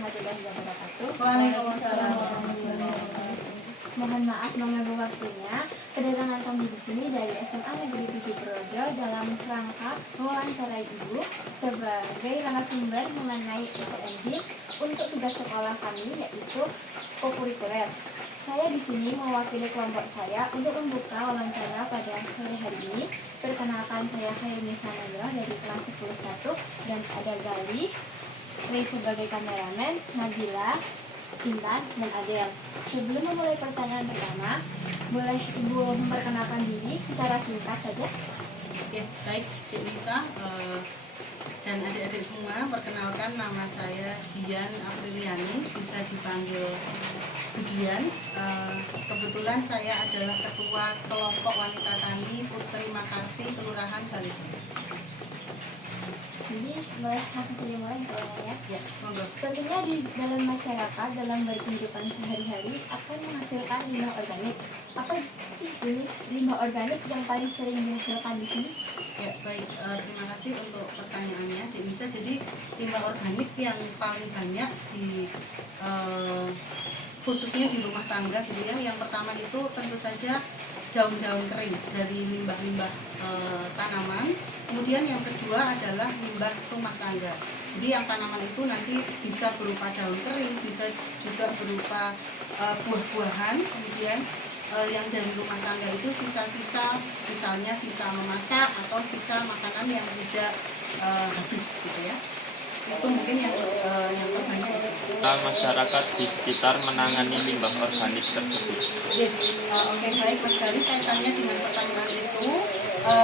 warahmatullahi wabarakatuh. Waalaikumsalam warahmatullahi wabarakatuh. Mohon maaf mengganggu waktunya. Kedatangan kami di sini dari SMA Negeri 7 Projo dalam rangka mewawancarai Ibu sebagai narasumber mengenai ekoenzim untuk tugas sekolah kami, yaitu kokurikuler. Saya di sini mewakili kelompok saya untuk membuka wawancara pada sore hari ini. Perkenalkan, saya Khairunisa Nabila dari kelas 11 dan ada Gali, Ray sebagai kameramen, Nabila, Intan, dan Adel. Sebelum memulai pertanyaan pertama, boleh Ibu memperkenalkan diri secara singkat saja? Oke, baik, Ibu Nisa dan adik-adik semua, perkenalkan nama saya Dian Apriliani, bisa dipanggil Budian. Kebetulan saya adalah ketua kelompok wanita tani Putri Makarti, Kelurahan Balita. Jadi boleh langsung saja mulai pertanyaannya. Ya, monggo. Tentunya di dalam masyarakat dalam berkehidupan sehari-hari akan menghasilkan limbah organik. Apa sih jenis limbah organik yang paling sering dihasilkan di sini? Ya, baik, terima kasih untuk pertanyaannya, Dek Nisa. Jadi limbah organik yang paling banyak di khususnya di rumah tangga gitu ya. Yang pertama itu tentu saja daun-daun kering dari limbah-limbah tanaman. Kemudian yang kedua adalah limbah rumah tangga. Jadi yang tanaman itu nanti bisa berupa daun kering, bisa juga berupa buah-buahan. Kemudian yang dari rumah tangga itu sisa-sisa, misalnya sisa memasak atau sisa makanan yang tidak habis gitu ya. Itu mungkin yang terbanyak. Masyarakat di sekitar menangani limbah organik tersebut. Oke, baik Mas Gali, kaitannya dengan pertanyaan itu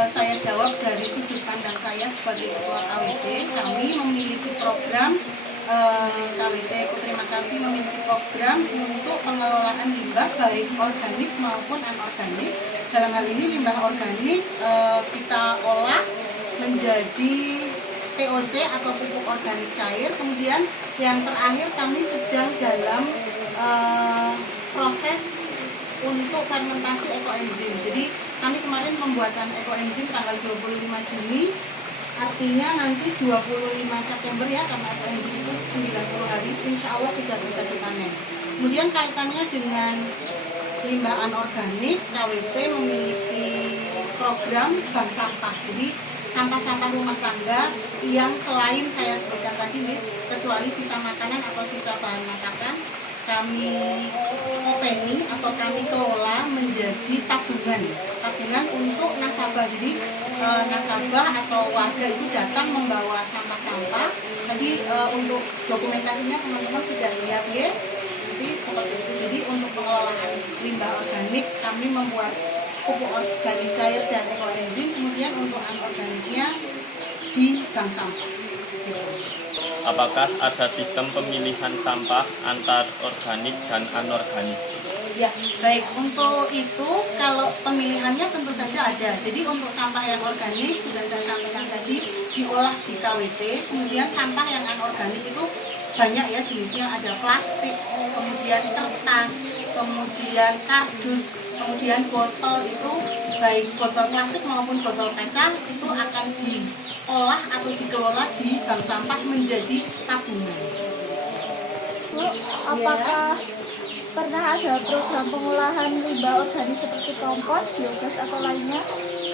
saya jawab dari sudut pandang saya sebagai ketua KWT. Kami memiliki program KWT Putri Makarti memiliki program untuk pengelolaan limbah baik organik maupun anorganik. Dalam hal ini limbah organik kita olah menjadi POC atau pupuk organik cair. Kemudian yang terakhir kami sedang dalam proses untuk fermentasi ekoenzim. Jadi kami kemarin pembuatan ekoenzim tanggal 25 Juni, artinya nanti 25 September ya, karena ekoenzim itu 90 hari, insya Allah sudah bisa dipanen. Kemudian kaitannya dengan limbah anorganik, KWT memiliki program bank sampah. Jadi sampah-sampah rumah tangga yang selain saya sebutkan tadi, kecuali sisa makanan atau sisa bahan masakan, kami openi atau kami kelola menjadi tabungan untuk nasabah. Jadi nasabah atau warga itu datang membawa sampah-sampah. Jadi untuk dokumentasinya teman-teman sudah lihat ya, jadi seperti itu. Jadi untuk pengelolaan limbah organik kami membuat pupuk organik cair dan ekoenzim, kemudian untuk anorganiknya di bank sampah. Apakah ada sistem pemilihan sampah antar organik dan anorganik? Ya, baik. Untuk itu, kalau pemilihannya tentu saja ada. Jadi untuk sampah yang organik, sudah saya sampaikan tadi, diolah di KWT. Kemudian sampah yang anorganik itu banyak ya jenisnya, ada plastik, kemudian kertas, kemudian kardus, kemudian botol itu, baik botol plastik maupun botol kaca, itu akan diolah atau dikelola di bank sampah menjadi tabungan. Bu, apakah pernah ada program pengolahan limbah organik seperti kompos, biogas atau lainnya?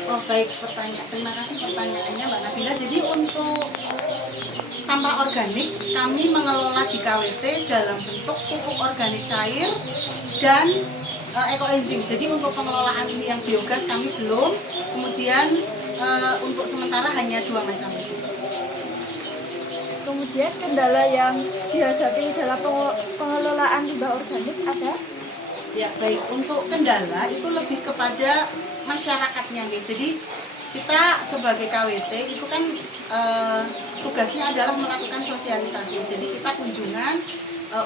Oh baik, terima kasih pertanyaannya Mbak Nabila. Jadi untuk sampah organik kami mengelola di KWT dalam bentuk pupuk organik cair dan ekoenzim. Jadi untuk pengelolaan yang biogas kami belum. Kemudian untuk sementara hanya 2 macam itu. Kemudian kendala yang dihadapi dalam pengelolaan limbah organik ada? Ya baik, untuk kendala itu lebih kepada masyarakatnya ya. Jadi kita sebagai KWT itu kan tugasnya adalah melakukan sosialisasi. Jadi kita kunjungan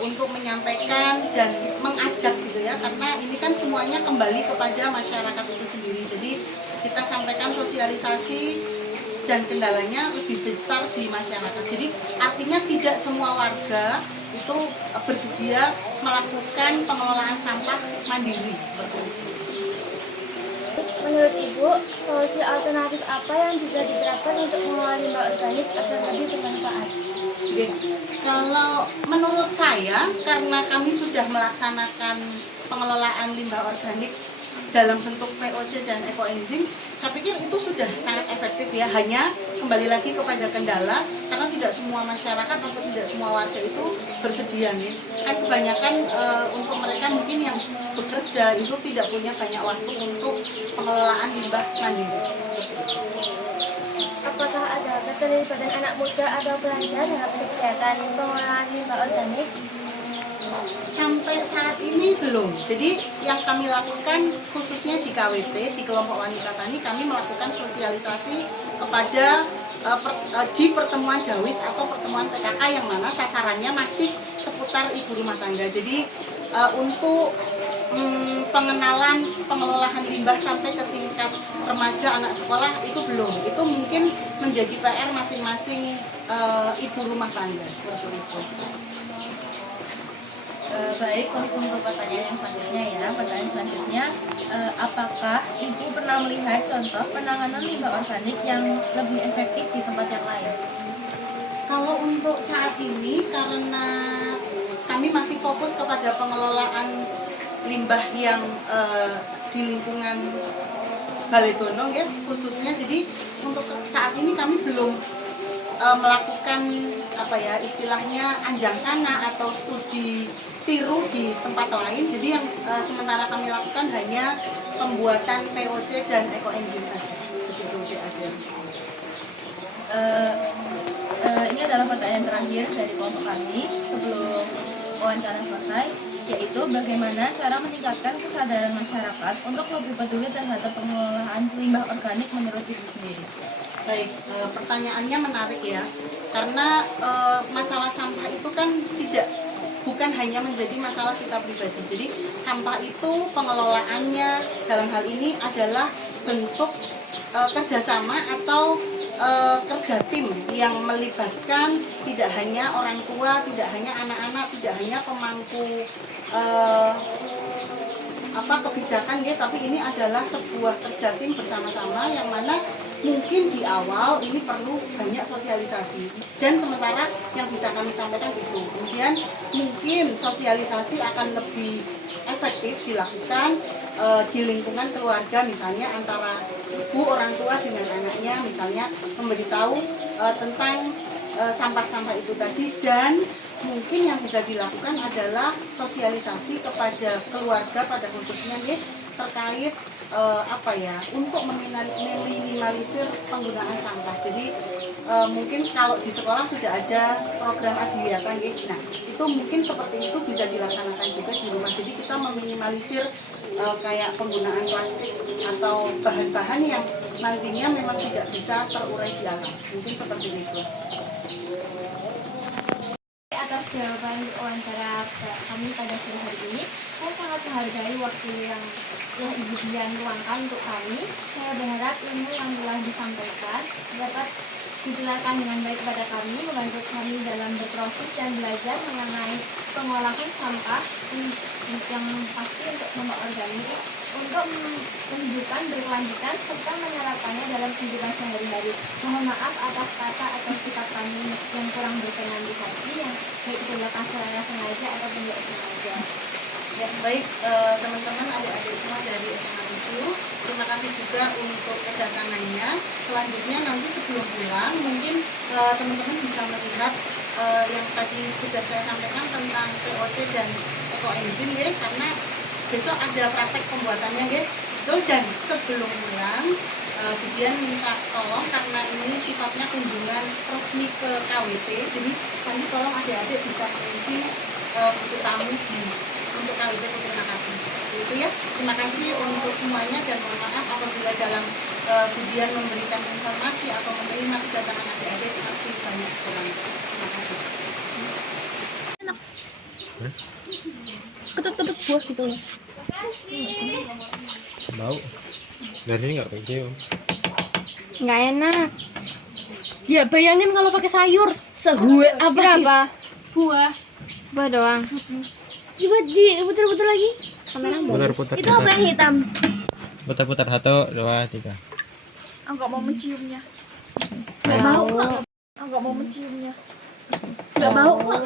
untuk menyampaikan dan mengajak gitu ya, karena ini kan semuanya kembali kepada masyarakat itu sendiri. Jadi kita sampaikan sosialisasi dan kendalanya lebih besar di masyarakat. Jadi artinya tidak semua warga itu bersedia melakukan pengelolaan sampah mandiri seperti itu. Menurut Ibu, solusi alternatif apa yang bisa diterapkan untuk mengolah limbah organik agar lebih bermanfaat? Oke. Kalau menurut saya, karena kami sudah melaksanakan pengelolaan limbah organik dalam bentuk POC dan ekoenzim, saya pikir itu sudah sangat efektif ya. Hanya kembali lagi kepada kendala, karena tidak semua masyarakat atau tidak semua warga itu bersedia nih. Kan kebanyakan untuk mereka mungkin yang bekerja itu tidak punya banyak waktu untuk pengelolaan limbah mandiri. Apakah ada keterlibatan anak muda atau pelajar dalam kegiatan pengolahan limbah organik? Sampai saat ini belum. Jadi yang kami lakukan khususnya di KWT, di kelompok wanita tani, kami melakukan sosialisasi kepada di pertemuan Dawis atau pertemuan PKK yang mana sasarannya masih seputar ibu rumah tangga. Jadi untuk pengenalan pengelolaan limbah sampai ke tingkat remaja anak sekolah itu belum. Itu mungkin menjadi PR masing-masing ibu rumah tangga seperti itu. Baik, langsung ke pertanyaan yang selanjutnya ya. Pertanyaan selanjutnya, apakah Ibu pernah melihat contoh penanganan limbah organik yang lebih efektif di tempat yang lain? Kalau untuk saat ini, karena kami masih fokus kepada pengelolaan limbah yang di lingkungan Balai Bonong ya khususnya, jadi untuk saat ini kami belum melakukan apa ya istilahnya anjang sana atau studi tiru di tempat lain. Jadi yang sementara kami lakukan hanya pembuatan POC dan ekoenzim saja. Begitu Dek Adrian. Ini adalah pertanyaan terakhir dari kelompok kami sebelum wawancara selesai, yaitu bagaimana cara meningkatkan kesadaran masyarakat untuk lebih peduli terhadap pengelolaan limbah organik menurut Ibu sendiri. Baik, pertanyaannya menarik ya, karena masalah sampah itu kan bukan hanya menjadi masalah kita pribadi. Jadi sampah itu pengelolaannya dalam hal ini adalah bentuk kerjasama atau kerja tim yang melibatkan tidak hanya orang tua, tidak hanya anak-anak, tidak hanya pemangku kebijakan ya, tapi ini adalah sebuah kerja tim bersama-sama yang mana mungkin di awal ini perlu banyak sosialisasi, dan sementara yang bisa kami sampaikan itu. Kemudian mungkin sosialisasi akan lebih efektif dilakukan di lingkungan keluarga, misalnya antara ibu orang tua dengan anaknya, misalnya memberitahu tentang sampah-sampah itu tadi. Dan mungkin yang bisa dilakukan adalah sosialisasi kepada keluarga pada khususnya ya, terkait untuk meminimalisir penggunaan sampah. Jadi mungkin kalau di sekolah sudah ada program adiwiyata gitu. Nah, itu mungkin seperti itu bisa dilaksanakan juga di rumah. Jadi kita meminimalisir kayak penggunaan plastik atau bahan-bahan yang nantinya memang tidak bisa terurai di alam. Mungkin seperti itu. Atas jawaban wawancara kami pada sore hari ini, saya sangat menghargai waktu yang Ibu Dian luangkan untuk kami. Saya berharap ilmu yang telah disampaikan dapat dijelaskan dengan baik kepada kami, membantu kami dalam berproses dan belajar mengenai pengolahan sampah yang pasti untuk limbah organik, untuk menunjukkan berkelanjutan serta menerapkannya dalam kehidupan sehari-hari. Mohon maaf atas kata atau sikap kami yang kurang berkenan di hati, yang baik itu lepas secara sengaja atau tidak sengaja. Ya, baik teman-teman adik-adik semua dari SMA 7, terima kasih juga untuk kedatangannya. Selanjutnya nanti sebelum pulang mungkin teman-teman bisa melihat yang tadi sudah saya sampaikan tentang POC dan ekoenzim ya, karena besok ada praktek pembuatannya ya. Dan sebelum pulang Budian minta tolong, karena ini sifatnya kunjungan resmi ke KWT, jadi nanti tolong adik-adik bisa mengisi buku tamu untuk KWT Putri Makassar. Itu ya. Terima kasih untuk semuanya dan mohon maaf apabila dalam Budian memberikan informasi atau menerima kedatangan adik-adik masih banyak kurang. Terima kasih. Ketuk-ketuk buah gitu loh. Bau. Dari sini nggak kecium. Nggak enak. Ya bayangin kalau pakai sayur sehue apa? Buah. Buah doang. Coba diputar-putar lagi. Kamera Putar-putar. Itu apa yang hitam? Putar-putar 1, 2, 3. Aku nggak mau menciumnya. Nggak mau. Aku nggak mau menciumnya. Nggak bau kok.